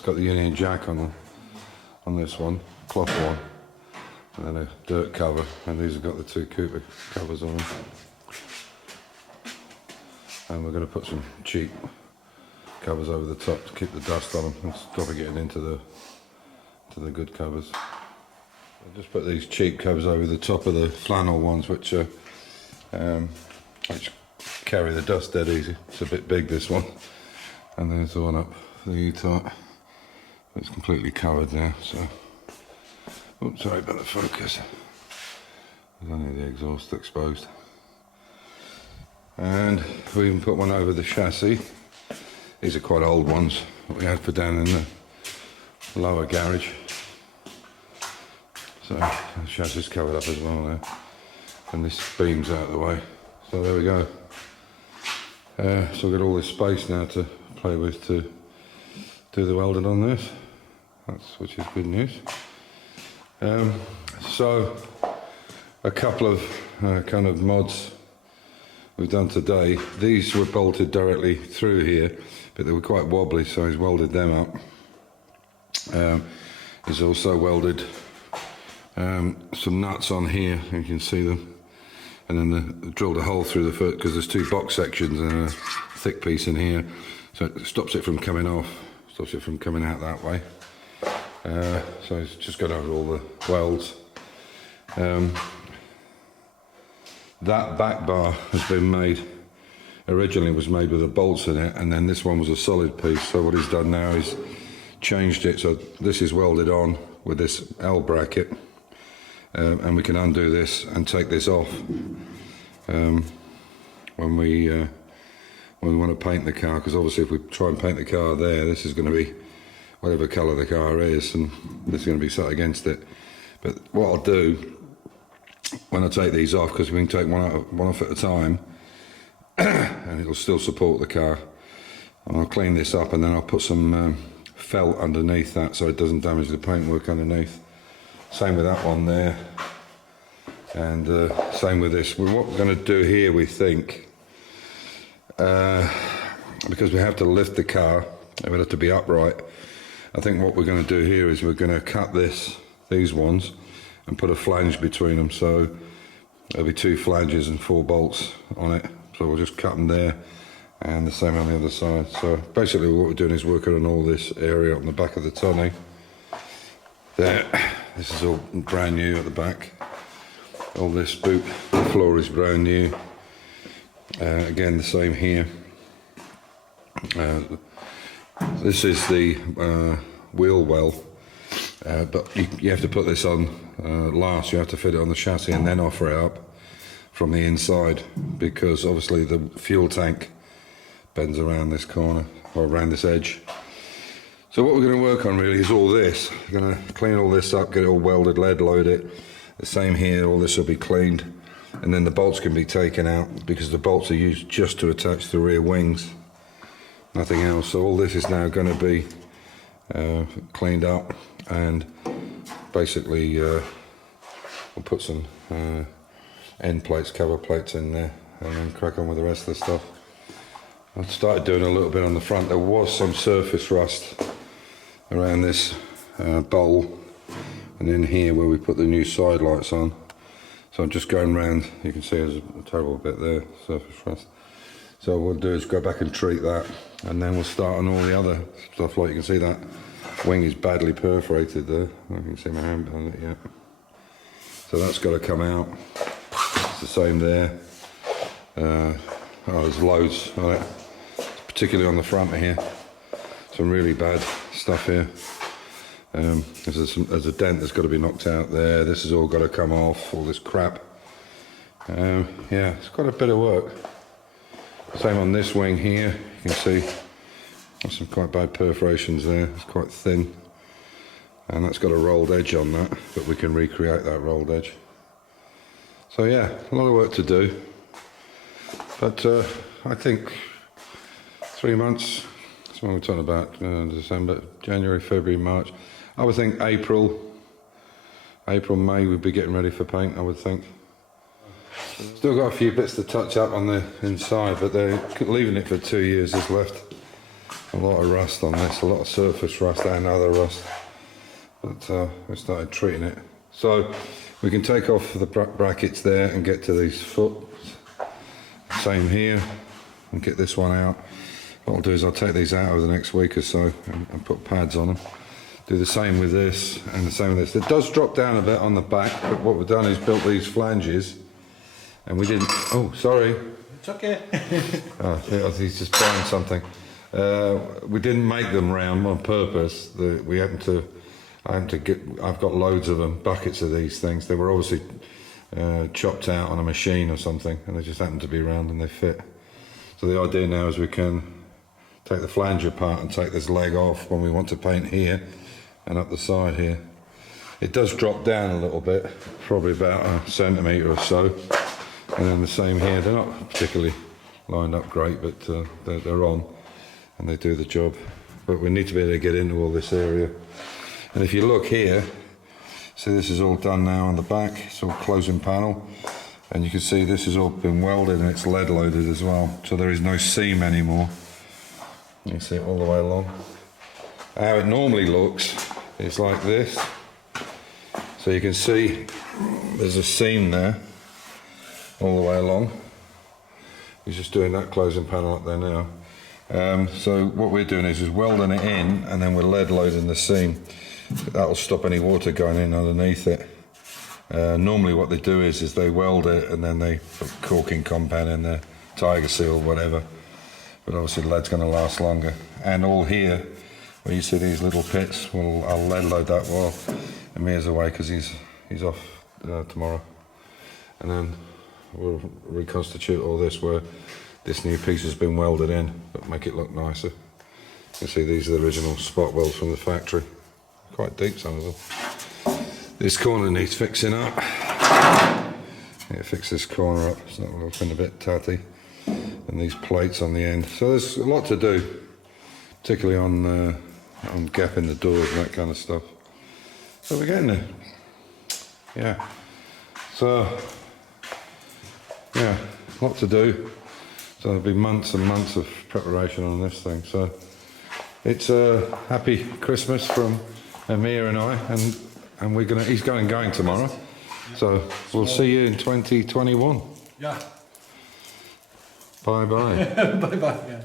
It's got the Union Jack on this one, cloth one, and then a dirt cover, and these have got the two Cooper covers on them. And we're going to put some cheap covers over the top to keep the dust on them and stop it getting into the good covers. I just put these cheap covers over the top of the flannel ones, which carry the dust dead easy. It's a bit big, this one, and there's the one up the E-Type. It's completely covered now, so. Oops, sorry about the focus. There's only the exhaust exposed. And we even put one over the chassis. These are quite old ones that we had for down in the lower garage. So the chassis is covered up as well there. And this beam's out of the way. So there we go. So we've got all this space now to play with to do the welding on this. Which is good news. So a couple of kind of mods we've done today. These were bolted directly through here, but they were quite wobbly, so he's welded them up. He's also welded some nuts on here, you can see them, and then drilled a hole through the foot because there's two box sections and a thick piece in here, so it stops it from coming off, stops it from coming out that way. So he's just got over all the welds. That back bar has been made, originally was made with the bolts in it, and then this one was a solid piece. So what he's done now is changed it, so this is welded on with this L bracket, and we can undo this and take this off when we want to paint the car, because obviously if we try and paint the car there, this is going to be whatever colour the car is, and this is going to be set against it. But what I'll do when I take these off, because we can take one off at a time and it'll still support the car, and I'll clean this up and then I'll put some felt underneath that so it doesn't damage the paintwork underneath. Same with that one there, and same with this. What we're going to do here, we think, because we have to lift the car, it would have to be upright. I think what we're going to do here is we're going to cut these ones and put a flange between them, so there'll be 2 flanges and 4 bolts on it. So we'll just cut them there, and the same on the other side. So basically what we're doing is working on all this area on the back of the tonneau. There, this is all brand new at the back. All this boot, the floor is brand new. Again, the same here. This is the wheel well, but you have to put this on last. You have to fit it on the chassis and then offer it up from the inside, because obviously the fuel tank bends around this corner or around this edge. So what we're going to work on really is all this. We're going to clean all this up, get it all welded, lead load it. The same here, all this will be cleaned, and then the bolts can be taken out, because the bolts are used just to attach the rear wings, nothing else. So all this is now going to be cleaned up, and basically we'll put some end plates, cover plates in there, and then crack on with the rest of the stuff. I started doing a little bit on the front. There was some surface rust around this bowl and in here where we put the new side lights on. So I'm just going round, you can see there's a terrible bit there, surface rust. So what we'll do is go back and treat that, and then we'll start on all the other stuff. Like you can see, that wing is badly perforated there. I can see my hand behind it yet. So that's got to come out. It's the same there. There's loads on it, particularly on the front here. Some really bad stuff here. There's a dent that's got to be knocked out there. This has all got to come off, all this crap. Yeah, it's got a bit of work. Same on this wing here, you can see there's some quite bad perforations there. It's quite thin, and that's got a rolled edge on that, but we can recreate that rolled edge. So yeah, a lot of work to do, but I think 3 months, that's what we're talking about, December, January, February, March. I would think April, May we'd be getting ready for paint, I would think. Still got a few bits to touch up on the inside, but they're leaving it for 2 years is left. a lot of rust on this, a lot of surface rust and other rust. But we started treating it. So we can take off the brackets there and get to these foot. Same here, and get this one out. What I'll do is I'll take these out over the next week or so and put pads on them. Do the same with this and the same with this. It does drop down a bit on the back, but what we've done is built these flanges, and we didn't. Oh, sorry. It's okay. Oh, yeah, he's just buying something. We didn't make them round on purpose. I've got loads of them, buckets of these things. They were obviously chopped out on a machine or something, and they just happened to be round and they fit. So the idea now is we can take the flange apart and take this leg off when we want to paint here and up the side here. It does drop down a little bit, probably about a centimetre or so, and then the same here. They're not particularly lined up great, but they're on and they do the job. But we need to be able to get into all this area. And if you look here, see this is all done now on the back, it's all closing panel, and you can see this has all been welded and it's lead loaded as well, so there is no seam anymore. You can see it all the way along. How it normally looks is like this. So you can see there's a seam there all the way along. He's just doing that closing panel up there now. So what we're doing is welding it in, and then we're lead loading the seam. That'll stop any water going in underneath it. Normally what they do is they weld it and then they put caulking compound in there, tiger seal, whatever. But obviously the lead's going to last longer. And all here, where you see these little pits, I'll lead load that while Amir's away, because he's off tomorrow. And then we'll reconstitute all this where this new piece has been welded in, but make it look nicer. You can see these are the original spot welds from the factory. Quite deep, some of them. This corner needs fixing up. Yeah, fix this corner up, it's not looking a bit tatty. And these plates on the end. So there's a lot to do, particularly on gapping the doors and that kind of stuff. So we're getting there. Yeah. So, yeah, a lot to do. So there'll be months and months of preparation on this thing. So it's a happy Christmas from Amir and I, and he's going tomorrow. So we'll see you in 2021. Yeah. Bye bye. Bye bye. Yeah.